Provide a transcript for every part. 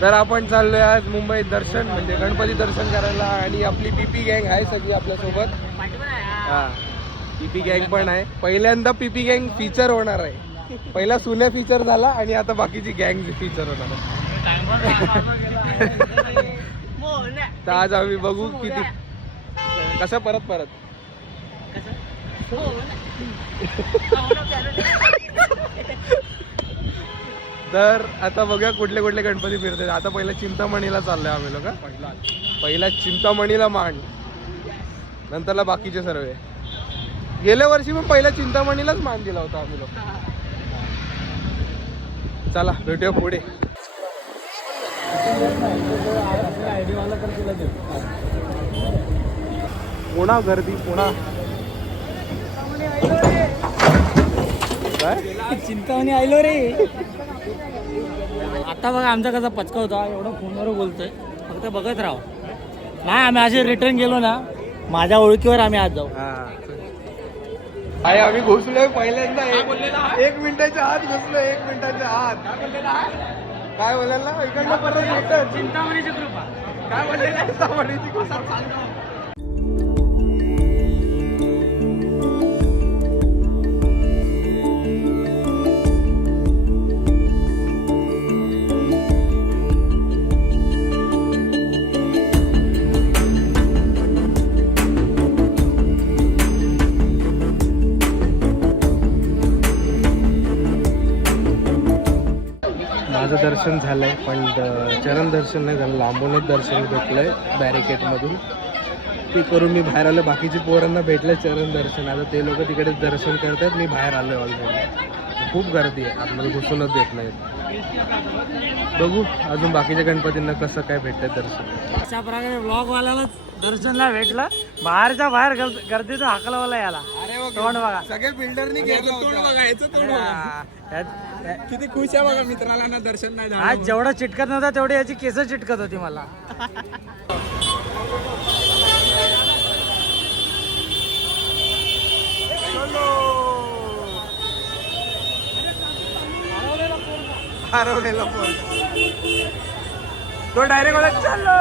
तर आपण चाललोय आज मुंबईत दर्शन म्हणजे गणपती दर्शन करायला आणि आपली पीपी गँग आहे सगळी आपल्यासोबत. हा पीपी गँग पण आहे. पहिल्यांदा पीपी गँग फीचर होणार आहे. पहिला सुन्या फीचर झाला आणि आता बाकीची गँग फीचर होणार आहे. तर आज आम्ही बघू किती कसं परत तर आता बघूया कुठले कुठले गणपती फिरतात. आता पहिला चिंतामणीला चाललोय आम्ही लोक. पहिला चिंतामणीला मांड, नंतरला बाकीचे सर्व. गेल्या वर्षी पण पहिला चिंतामणीलाच मान दिला होता आम्ही लोक. चला भेटूया पुढे. पुन्हा गर्दी पुन्हा काय चिंतामणी आलो रे. आता बघा आमचा कसा पचका होता. एवढं फोनवर बोलतोय, फक्त बघत राहा. नाही आम्ही असे रिटर्न गेलो ना, माझ्या ओळखीवर आम्ही आज जाऊ. आहे आम्ही घुसलोय पहिल्यांदा. एक मिनिटाच्या आत घुसलोय. 1 मिनिटाच्या आत काय बोलायला ना इकडनं परत रिटर्न. चिंतामणीची कृपा काय बोलले चिंतामणीची कृपा. माझं दर्शन झालंय पण चरण दर्शन नाही झालं. लांबूनच दर्शन भेटलंय बॅरिकेडमधून. ते करून मी बाहेर आलो. बाकीची पोरांना भेटलं चरण दर्शन. आता ते लोक तिकडे दर्शन करतात, मी बाहेर आलोय ऑलरेडी. खूप गर्दी आहे, आतमध्ये घुसूनच देत नाहीत. बघू अजून बाकीच्या गणपतींना कसं काय भेटतंय दर्शन. अशा प्रकारे व्लॉगवाल्याला दर्शनला भेटलं. बाहेरच्या बाहेर गर्दीचं हाकलवाला याला. तोंड बघा, सगळे बिल्डरनी घेतलं किती खुश आहे बघा. मित्राला ना दर्शन नाही झालं. आज जेवढा चिटकत नव्हता तेवढी याची केस चिटकत होती मला. हरवलेला फोन तो डायरेक्ट मला चाललो.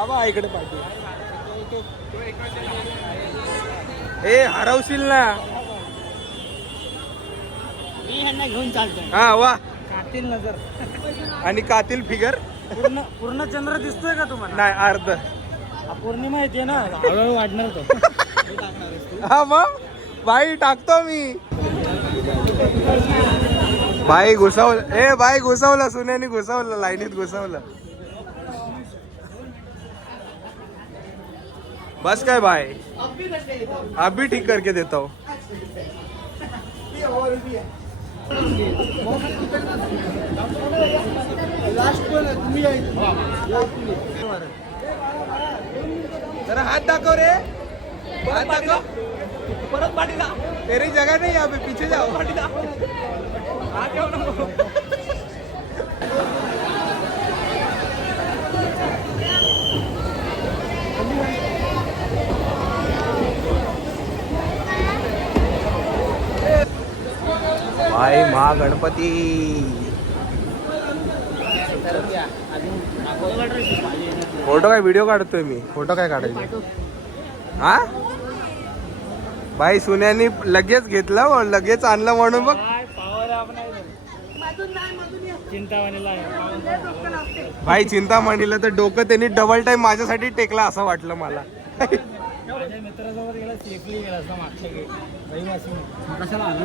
आबा इकडे पाहिजे. ए हरवशील ना. मी ह्यांना घेऊन चालतोय. हा वा. कातील नजर आणि कातील फिगर. पूर्ण चंद्र दिसतोय का तुम्हाला? नाही अर्ध. पौर्णिमा येते ना, हळूहळू वाढणार तो. हा मग बाई टाकतो मी. बाई घुसवलं. ए बाई घुसवलं. सुन्याने घुसवलं. लाईनीत घुसवलं. बस काय बाय अभी ठीक करके देता हूँ. जरा हाथ दाखव रे. हाथ दाखव. परत पाठीला. तेरी जगह नहीं यहाँ पे, पीछे जाओ. पाठीला. हाथ जाओ ना. भाई महागणपती. फोटो काय व्हिडिओ काढतोय मी. फोटो काय काढायचे. हा भाई सुन्यानी लगेच घेतलं, लगेच आणलं म्हणून बघ. भाई चिंतामणीला तर डोकं त्यांनी डबल टाइम माझ्यासाठी टेकला असं वाटलं मला. मित्रासोबत गेला सेफली गेला असता मागच्या गेट. कशाला आलं.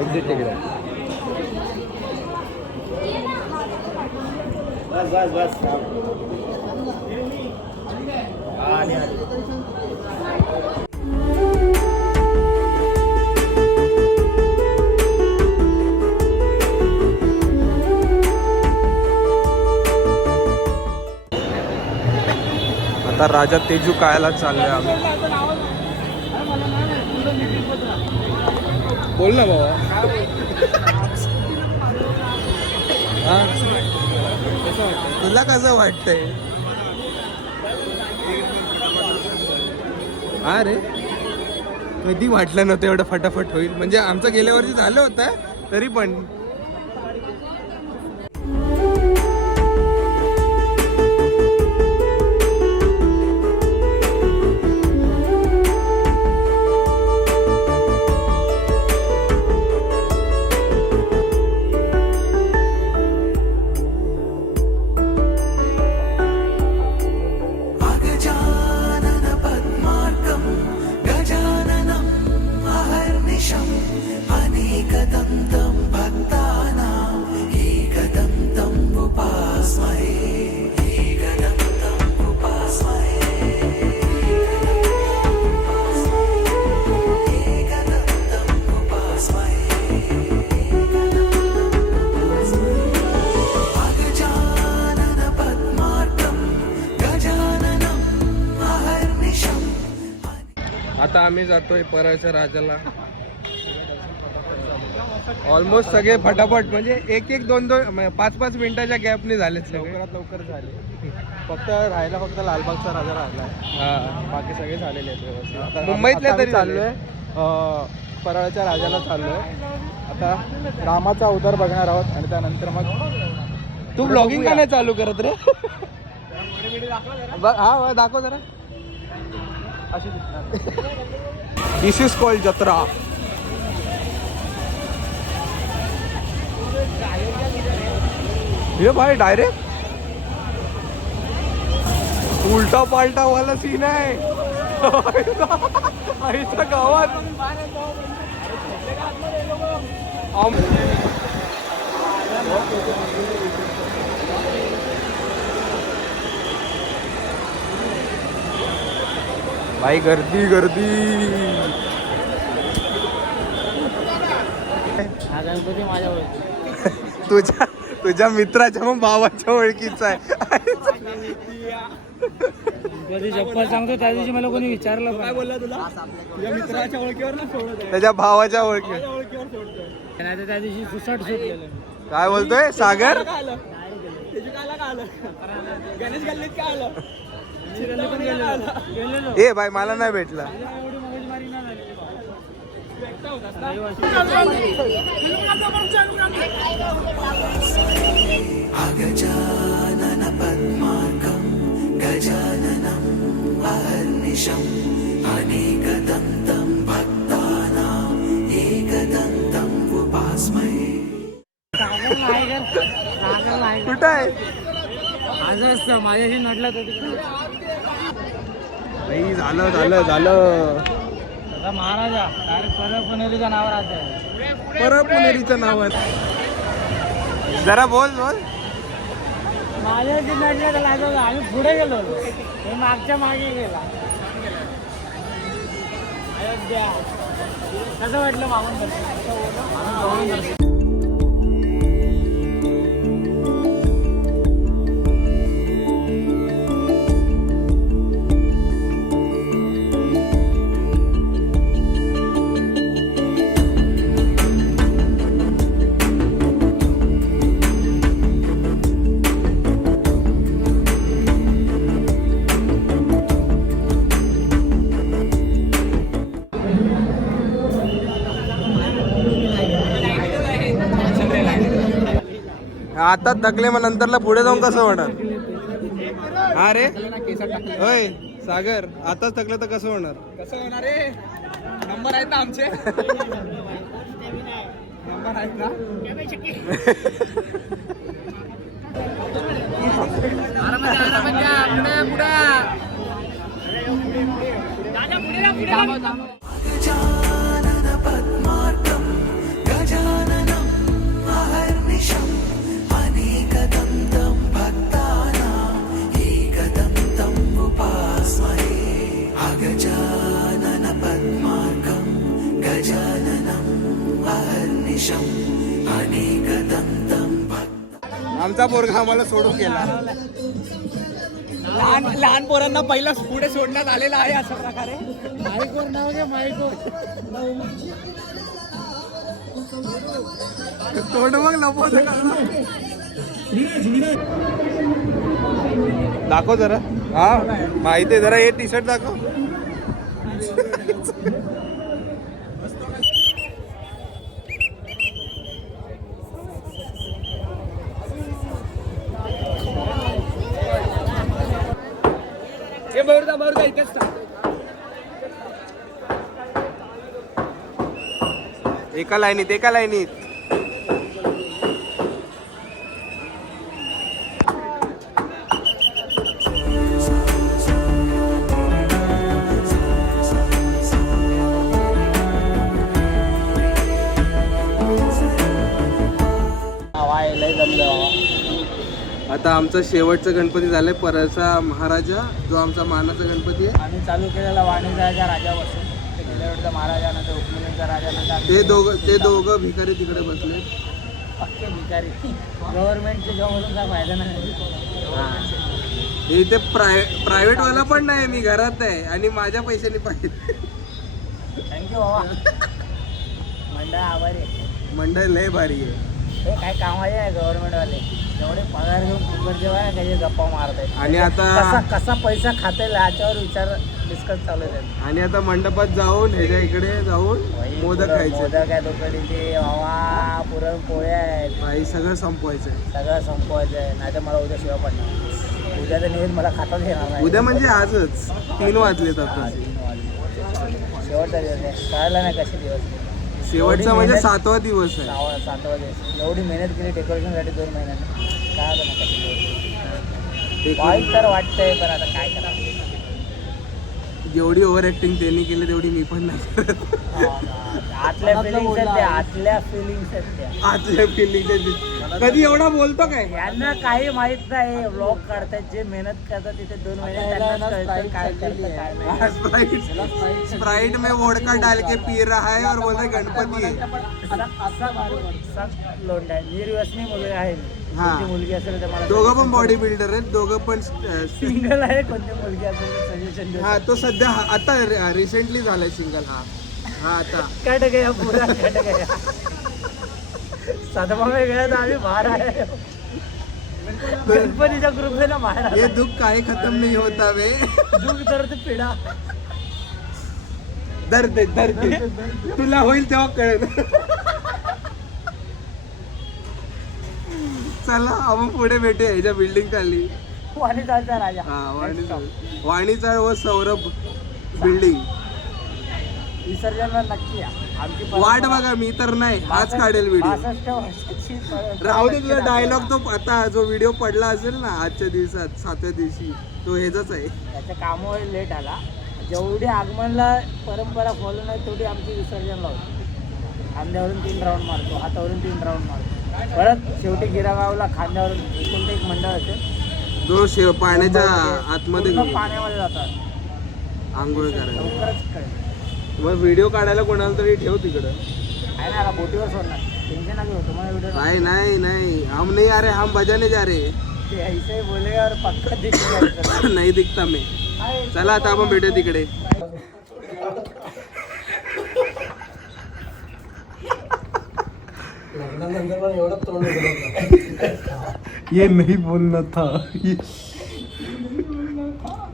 एक्झिट तिकडे. बस बस बस. आता राजा तेजू कायला चाललोय आम्ही. बोल ना बाबा. हा तुला कसं वाटतंय? हा रे कधी वाटलं नव्हतं एवढं फटाफट होईल. म्हणजे आमचं गेल्या वर्षी झालं होतं तरी पण. आता आम्ही जातोय परळच्या राजाला. ऑलमोस्ट सगळे फटाफट म्हणजे एक एक दोन दोन 5-5 मिनिटाच्या गॅपने झालेच. लवकर झाले. फक्त राहायला फक्त लालबागचा राजा राहिला. हा बाकी सगळे झालेले आहेत व्यवस्थित. मुंबईतल्या तरी चाललोय परळच्या राजाला चाललोय. आता रामाचा अवतार बघणार आहोत आणि त्यानंतर मग तू ब्लॉगिंग का नाही चालू करत रे? हा दाखव जरा. अशी दिसणार. दिस इज कॉल्ड जत्रा. ये भाई डायरेक्ट उलटा पालटा वाला सीन आहे. आईच्या गावात भाई गर्दी गर्दी. हा गणपती माझ्या ओळखी. तुझ्या मित्राच्या मग भावाच्या ओळखीचा आहे. कधी चप्पल सांगतो त्या दिवशी मला कोणी विचारलं काय बोलला तुला? तुझ्या मित्राच्या ओळखीवर ना सोडत. त्याच्या भावाच्या ओळखी. नाही तर त्या दिवशी सुसाट सुटलेलं. काय बोलतोय सागर? गणेश गल्लीत काय आलं? ए भाई मला नाही भेटला. गजानन पद्मार्कं गजाननं अहर्निशम् अनेकदन्तं भक्तानां एकदन्तं उपास्महे. कुठं आहे? असं असतं माझ्याशी नडलं तर नाही झालं झालं झालं. महाराजा डायरेक्ट परळ पुणेरीच्या नावावर आहे. परळ पुणेरीच्या नावात जरा बोल बोल. माझ्याशी नडलं तर लागलं. आम्ही पुढे गेलो हे मागच्या मागे गेला. अयोध्या कसं वाटलं मागून दर्शन? आता थकले मग नंतरला पुढे जाऊन कसं होणार? हा रे होय सागर आताच थकलं तर कसं होणार? कसं होणार रे? नंबर आहेत ना आमचे. नंबर आहेत ना. गजानन पद्मार्कं गजाननं अहर्निशम् अनेकदन्तं भक्तानां एकदन्तं उपास्महे अगजानन पद्मार्कं गजाननं अहर्निशम् अनेकदन्तं आमचा पोरगा आम्हाला सोडून गेला. लहान पोरांना पहिला पुढे सोडण्यात आलेला आहे अशा प्रकारे. माईकवर नाव घ्या, माईकवर. तोंड मग लपवत दाखव जरा. हा माहिती आहे, जरा हे टी शर्ट दाखव. एका लाईनीत आता आमचा शेवटचा गणपती झालाय परळचा महाराजा, जो आमचा मानाचा गणपती आहे. आम्ही चालू केलेला वाणीचा राजापासून ते गेल्यावरचा महाराजा नंतर उपमुलींचा राजा नंतर ते दोघं भिकारी तिकडे बसले. पक्के भिकारी. गव्हर्नमेंटच्या जॉबमधून काय फायदा नाही. इथे प्रायव्हेट वाला पण नाही, मी घरात आहे आणि माझ्या पैशाने पाहिजे. थँक्यू बाबा. मंडळ आभारी आहे. मंडळ लय भारी आहे. हे काय कामाचे आहे गव्हर्नमेंटवाले, जेवढे पगार घेऊन फुकट जेव्हा काही गप्पा मारत आहेत. आणि आता कसा पैसा खाते याच्यावर विचार डिस्कस चालू आहे. आणि आता मंडपात जाऊन ह्याच्या इकडे जाऊन मोदक खायचे. मोदक आहे, दुकडीचे बाबा, पुरणपोळ्या आहेत. भाई सगळं संपवायचं आहे. सगळं संपवायचं आहे, नाही तर मला उद्या शिवा पडणार. उद्याचा न्यूज मला खाताच येणार नाही. उद्या म्हणजे आजच 3 वाजलेत आता. शेवटचा दिवस आहे, कळायला नाही कसे दिवस. शेवटचा म्हणजे 7वा दिवस आहे. 7वा दिवस. एवढी मेहनत केली डेकोरेशनसाठी 2 महिन्याने, काय आलं ना कसे दिवस. वाईट तर वाटतंय, पण आता काय करावं. जेवढी ओव्हर ऍक्टिंग त्यांनी केली तेवढी मी पण नाही करत. आतल्या फिलिंग्स आहेत त्या, आतल्या फिलिंग्स आहेत त्या. आतल्या फिलिंग कधी एवढा बोलतो काय. यांना काही माहित नाही. व्लॉग काढतात, जे मेहनत करतात तिथे 2 महिने त्यांनाच कळतं काय करतं काय नाही. स्प्राइट में वोडका डाल के पी रहा है और बोलता गणपती है. असा लोंढा आहे. निर्व्यसनी मुलगा आहे. हा. कोणती मुलगी असेल तर मला दोघं पण बॉडी बिल्डर आहेत, दोघं पण सिंगल आहे. कोणती मुलगी असेल तर सजेशन हा तो सध्या आता रिसेंटली झालाय सिंगल. हा आता कट गया पूरा कट गया. सदमा में गया तर आम्ही बाहेर आहे. गणपतीच्या ग्रुपने ना बाहेर ये दुख काय खत्म नहीं होता वे. दुःख दर्द पिढा दर्द तुला होईल तेव्हा कळेल. चला आपण पुढे भेटूया ह्याच्या बिल्डिंग खाली. वाणीचा राजा. हा वाणीचा व सौरभ बिल्डिंग. विसर्जनला नक्की या. आमची वाट बघा, मी तर नाही, आज काढेल व्हिडिओ. 65 वर्षाची राहू दे तुझा डायलॉग. तो आता जो व्हिडिओ पडला असेल ना आजच्या दिवसात 7व्या दिवशी, तो हेच आहे. त्याच्या कामावर लेट आला. जेवढी आगमनला परंपरा फॉलो नाही तेवढी आमची विसर्जन लावतो. खांद्यावरून 3 राऊंड मारतो, हातावरून 3 राऊंड मारतो. परत शेवटी गिरागावला खांद्यावरून एकुलते एक मंडळ असेल, जो पाण्याच्या आतमध्ये पूर्ण पाण्यामध्ये जातात आंघोळ करायला. लवकरच कळेल. मग व्हिडिओ काढायला कोणाला तरी ठेव तिकडं. आहे ना, बोटीवर सोडणार. टेन्शन आली होतं मला व्हिडिओ. नहीं हम नहीं आ रहे, हम बजाने जा रहे. ते ऐसे बोलेगा और पक्का दिखेगा. नहीं दिखता मैं. चला आता आपण भेटूया तिकडे. ये नहीं बोलना था.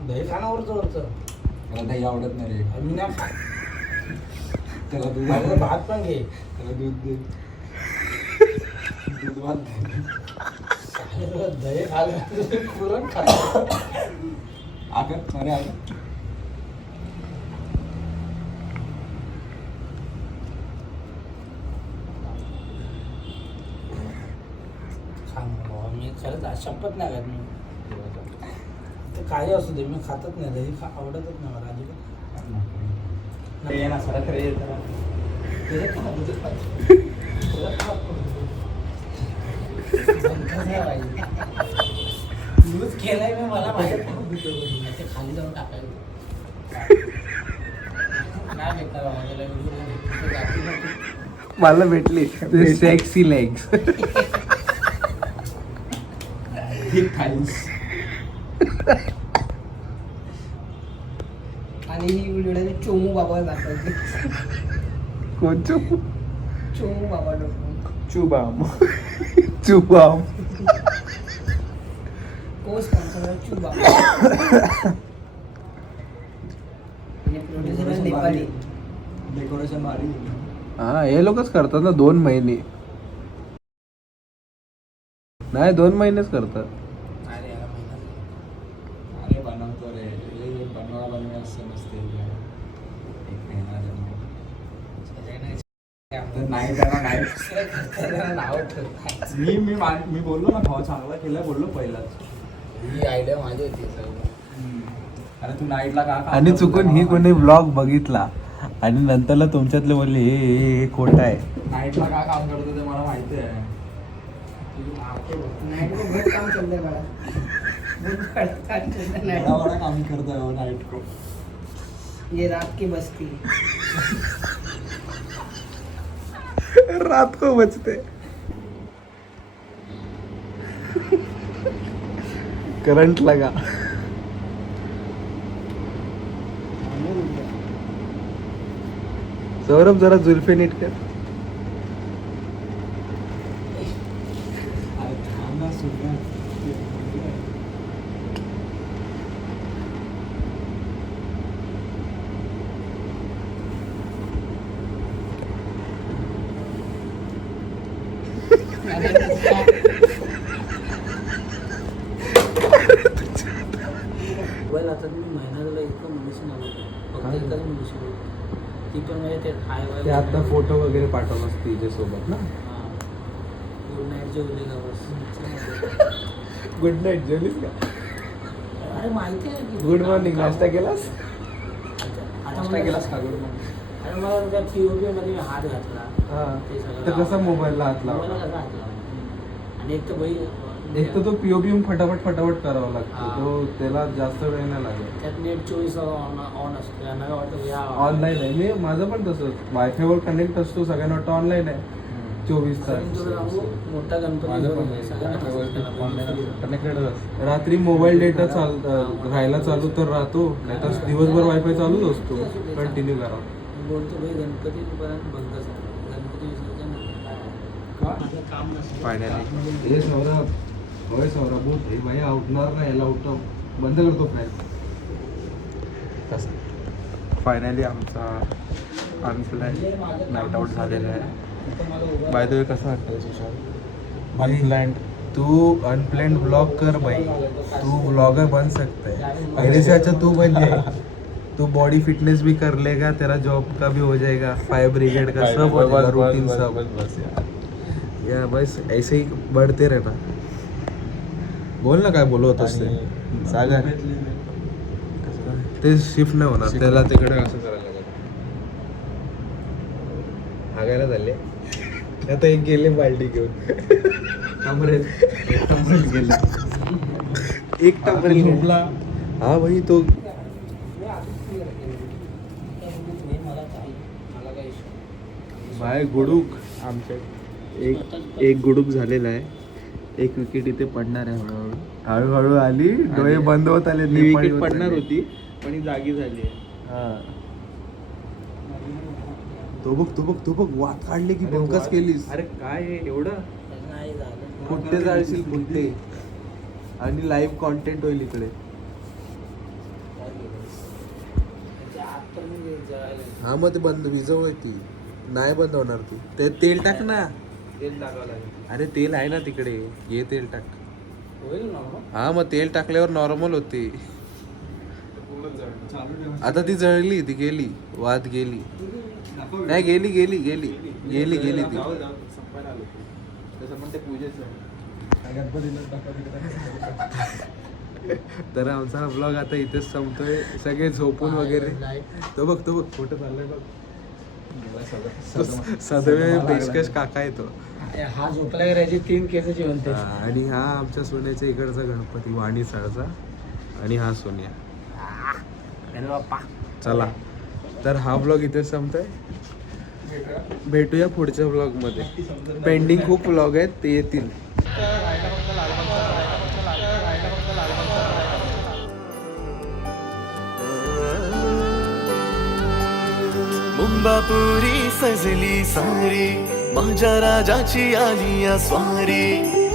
दही खानावरचं मला दही आवडत नाही रे. आम्ही ना खा. त्याला दूध भात पण घे. त्याला दूध दे. दूध भात दही खाल्लं पुरण खा. आगत अरे आगत. मी खरंच शपथ नाही खात. मी ते काही असू दे, मी खातच नाही दही. आवडतच नाही मला अजिबात. लूज केलाय मी मला माहित नाही. खाली जाऊन टाकायला नाही भेटणार बाबा त्याला. मला भेटली सेक्सी लेग्स. आणि ही व्हिडिओ चोमू बाबा दाखवायची. कोणचं चोमू बाबा डॉक्टर चुबाम चुबाम. को स्पॉन्सर चुबा. आणि प्रोड्युसर नेपाळी. डेकोरेशन भारी. हा हे लोकच करतात ना 2 महिने. नाही 2 महिनेच करतात. अरे बनवतो रे बनवा असं नसते. नाही त्याला नाही मी बोललो ना भाऊ चांगला केला बोललो पहिलाच. ही आयडिया माझी होती. अरे तू नाईटला का आणि चुकून ही कोणी ब्लॉग बघितला आणि नंतरला तुमच्यातले बोलले हे खोटं आहे. नाईटला का काम करतो ते मला माहिती आहे. बहुत काम चल रहा है बड़ा बड़ा काम करता है वो नाइट को. ये रात की बस्ती. रात को बचते. करंट लगा. सौरभ जरा जुल्फे नीट कर. अरे थांब ना सुद्धा. मोबाईल आता मी महिन्याला एका मुलीशी आलो फक्त एकाच मुलीशी बोलतो. ती पण म्हणजे ते हाय वाय. ते आता फोटो वगैरे पाठवलास तिच्या सोबत ना. गुड नाईट जेवले का बस. गुड नाईट जेवलीस का. अरे माहिती आहे की गुड मॉर्निंग नाश्ता केलास. आता केलास का गुड मॉर्निंग. आणि मला त्या POV मध्ये मी हात घातला. हा ते सगळं तर कसा मोबाईलला हात मोबाईलला लावला. कसा हात लावला. आणि एक तर बाई एक तर तो पीओपी फटाफट करावा लागतो. हा. तो त्याला जास्त वेळ नाही लागत. त्यात नेट 24 ऑन असतो. यांना काय वाटतं या ऑनलाईन आहे. मी माझं पण तसंच वायफायवर कनेक्ट असतो. सगळ्यांना वाटतं ऑनलाईन आहे 24 तास. मोठा गणपती माझं पण आहे. सगळ्यांना कनेक्टेड. रात्री मोबाईल डेटा राहायला चालू तर राहतो, नाही तर दिवसभर वायफाय चालूच असतो. कंटिन्यू करा. बोलतो भाई गणपतीपर्यंत बंदच आहे. गणपती विसर्जन माझं काम नसतं. फायनली हे सौरभ. होय सौरभ बोल हे भाई उठणार नाही. याला उठव. बंद करतो फॅन. फायनली आमचा अनप्लॅन नाईट आउट झालेला आहे. बाय द वे कसं वाटतं सुशांत. अनप्लॅन्ड. तू अनप्लैंड ब्लॉग कर भाई. तू ब्लॉगर बन सकता है. मेरे से अच्छा तू बन जाए. तू बॉडी फिटनेस भी कर लेगा. तेरा जॉब का भी हो जाएगा. फायर ब्रिगेड का सब हो जाएगा. रूटीन सब. या बस ऐसे ही बढ़ते रहना. बोल ना काय बोलवत असते. सागर ते शिफ्ट नाही होणार. त्याला तिकडे असं करायला लागेल. हागायला झाले आता. एक गेले बाल्टी घेऊन. गेले एक टपरेल झोपला. हा भाई तो बाय गुडूक आमच्या एक गुडूक झालेला आहे. एक विकेट इथे पडणार आहे. हळूहळू हळूहळू आली. डोळे बंद होत आले. विकेट पडणार होती पण ही जागी झाली. हा तो बघ वाट काढली की बंकच केलीस. अरे काय एवढं नाही झालं. पुट्टे जाळशील पुट्टे. आणि लाईव्ह कॉन्टेंट होईल इकडे. हा मग ते बंद विजव ती नाही बंद होणार. ती ते तेल टाक ना. तेल टाकावं लागेल. अरे तेल आहे ना तिकडे. ये तेल टाक. होईल ना. हा मग तेल टाकल्यावर नॉर्मल होते. आता ती जळली. ती गेली. वाद गेली. नाही गेली ती. तर आमचा ब्लॉग आता इथेच संपतोय. सगळे झोपून वगैरे. तो बघ फोटो चाललाय बघ. सदवे पेशकश काका येतो. हा झोपला करायची 3 केसाची म्हणते. आणि हा आमच्या सोन्याच्या इकडचा गणपती वाणीसाळचा. आणि हा सोन्या. बाप्पा चला तर हा ब्लॉग इथेच संपतोय. भेटूया पुढच्या ब्लॉग मध्ये. पेंडिंग खूप ब्लॉग आहेत, ते येतील. मुंबापुरी सजली सारी माझ्या राजाची आली या स्वारी.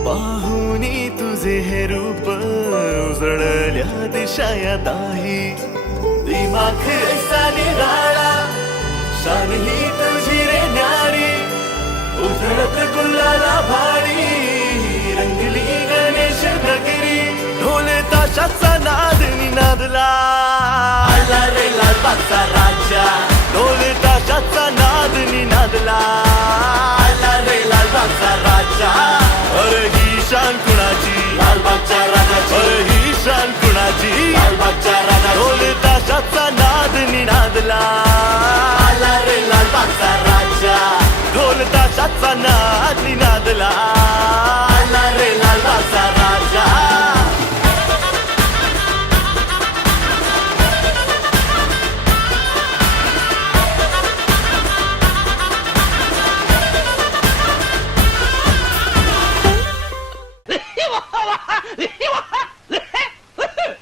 पाहुनी तुझे हे रूप उजळल्या दिशा या दाही. दिमाख ऐसा निराळा शान ही तुझी रे न्यारी. उधळत गुलाला भाडी रंगली गणेश नगरी. ढोल ताशाचा नाद निनादला आला रे लालबागचा राजा. ढोल ताशाचा नाद निनादला आला रे लालबागचा राजा. अरे ही शान कुणाची लालबागच्या राजाची. अरे ही शान कुणाची लालबागच्या राजाची. ढोल ताशाचा नाद निनादला आला रे लालबागचा राजा. ढोल ताशाचा नाद निनादला